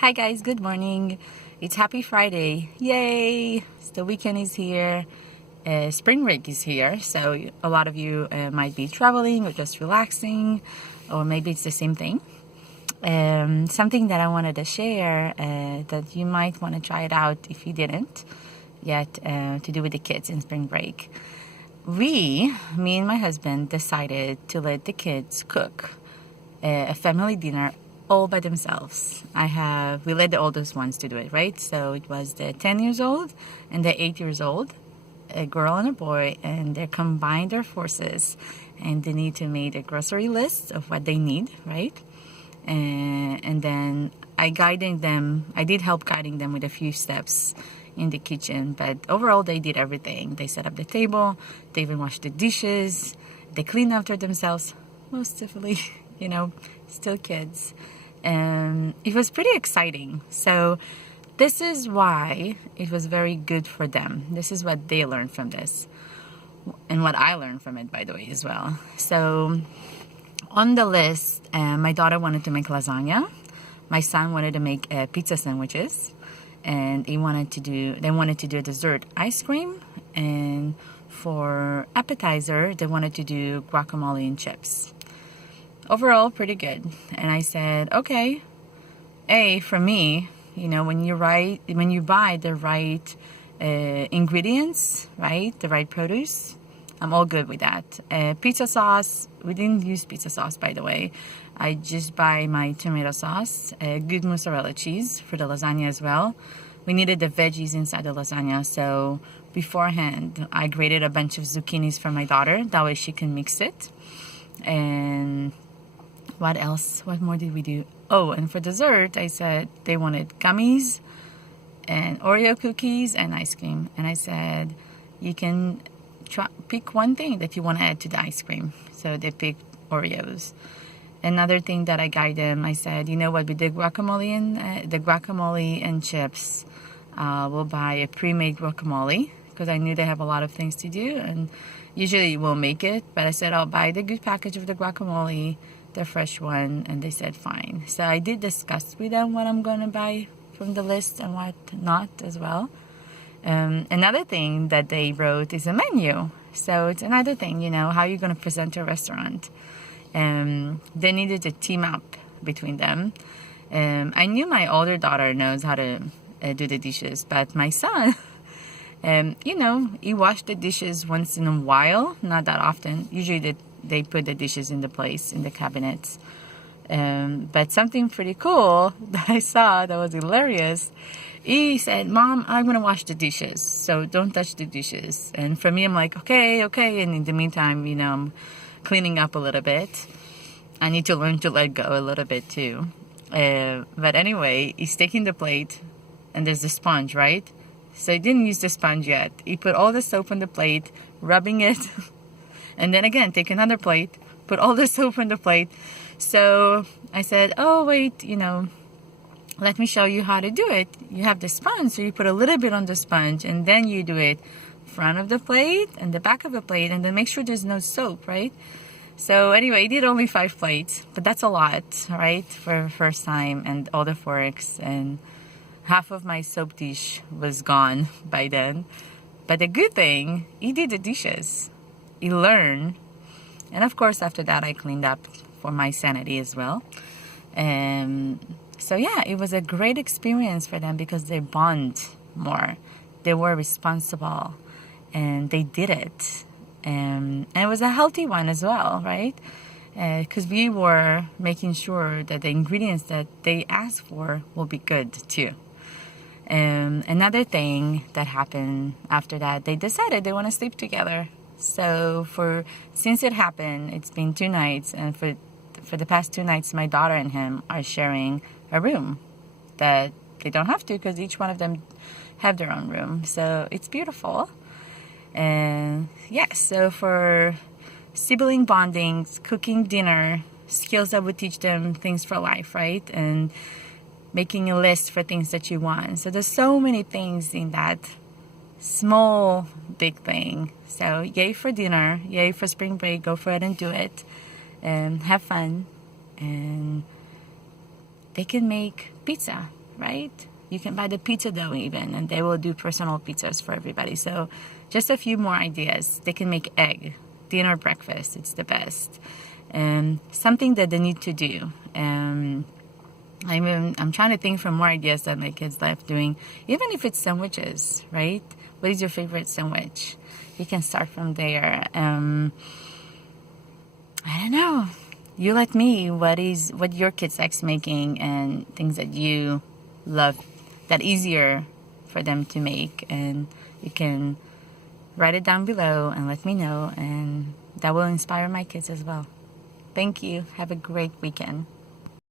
Hi guys, good morning. It's happy Friday. Yay! The weekend is here. Spring break is here. So a lot of you might be traveling or just relaxing, or maybe it's the same thing. Something that I wanted to share that you might want to try it out if you didn't yet, to do with the kids in spring break. Me and my husband decided to let the kids cook a family dinner all by themselves. We let the oldest ones to do it, right? So it was the 10 years old and the 8 years old, a girl and a boy, and they combined their forces, and they need to make a grocery list of what they need, right? And then I did help guiding them with a few steps in the kitchen, but overall they did everything. They set up the table, they even washed the dishes, they cleaned after themselves, most definitely, still kids. And it was pretty exciting. So this is why it was very good for them. This is what they learned from this, and what I learned from it, by the way, as well. So on the list, my daughter wanted to make lasagna. My son wanted to make pizza sandwiches, and they wanted to do a dessert ice cream, and for appetizer they wanted to do guacamole and chips. Overall, pretty good. And I said, okay, for me, when you buy the right ingredients, right, the right produce, I'm all good with that. Pizza sauce, we didn't use pizza sauce, by the way. I just buy my tomato sauce, good mozzarella cheese for the lasagna as well. We needed the veggies inside the lasagna, so beforehand, I grated a bunch of zucchinis for my daughter. That way she can mix it. And what else? What more did we do? Oh, and for dessert, I said they wanted gummies and Oreo cookies and ice cream. And I said, you can pick one thing that you want to add to the ice cream. So they picked Oreos. Another thing that I guide them, I said, with the guacamole and chips, we'll buy a pre-made guacamole, because I knew they have a lot of things to do, and usually we'll make it. But I said I'll buy the good package of the guacamole, the fresh one, and they said fine. So I did discuss with them what I'm going to buy from the list and what not as well. Another thing that they wrote is a menu. So it's another thing, how you're going to present a restaurant. They needed to team up between them. I knew my older daughter knows how to do the dishes, but my son, he washed the dishes once in a while, not that often. Usually they put the dishes in the cabinets. But something pretty cool that I saw that was hilarious, he said, Mom, I'm going to wash the dishes, so don't touch the dishes. And for me, I'm like, okay. And in the meantime, I'm cleaning up a little bit. I need to learn to let go a little bit too. But anyway, he's taking the plate, and there's the sponge, right? So he didn't use the sponge yet. He put all the soap on the plate, rubbing it, and then again, take another plate, put all the soap on the plate. So I said, oh, wait, let me show you how to do it. You have the sponge, so you put a little bit on the sponge, and then you do it front of the plate and the back of the plate, and then make sure there's no soap, right? So anyway, he did only 5 plates, but that's a lot, right, for first time, and all the forks, and half of my soap dish was gone by then. But the good thing, he did the dishes. He learned. And of course, after that, I cleaned up for my sanity as well. So yeah, it was a great experience for them because they bond more. They were responsible, and they did it. And it was a healthy one as well, right? Because we were making sure that the ingredients that they asked for will be good too. Another thing that happened after that, they decided they want to sleep together. So since it happened, it's been 2 nights, and for the past 2 nights, my daughter and him are sharing a room that they don't have to, because each one of them have their own room. So it's beautiful. And yes, so for sibling bonding, cooking dinner, skills that would teach them things for life, right? And making a list for things that you want. So there's so many things in that small, big thing. So yay for dinner, yay for spring break, go for it and do it. And have fun. And they can make pizza right? You can buy the pizza dough even, and they will do personal pizzas for everybody. So just a few more ideas. They can make egg, dinner, breakfast. It's the best. Something that they need to do. I'm trying to think for more ideas that my kids love doing, even if it's sandwiches, right? What is your favorite sandwich? You can start from there. I don't know. You let me. What your kids likes making and things that you love that easier for them to make, and you can write it down below and let me know, and that will inspire my kids as well. Thank you. Have a great weekend.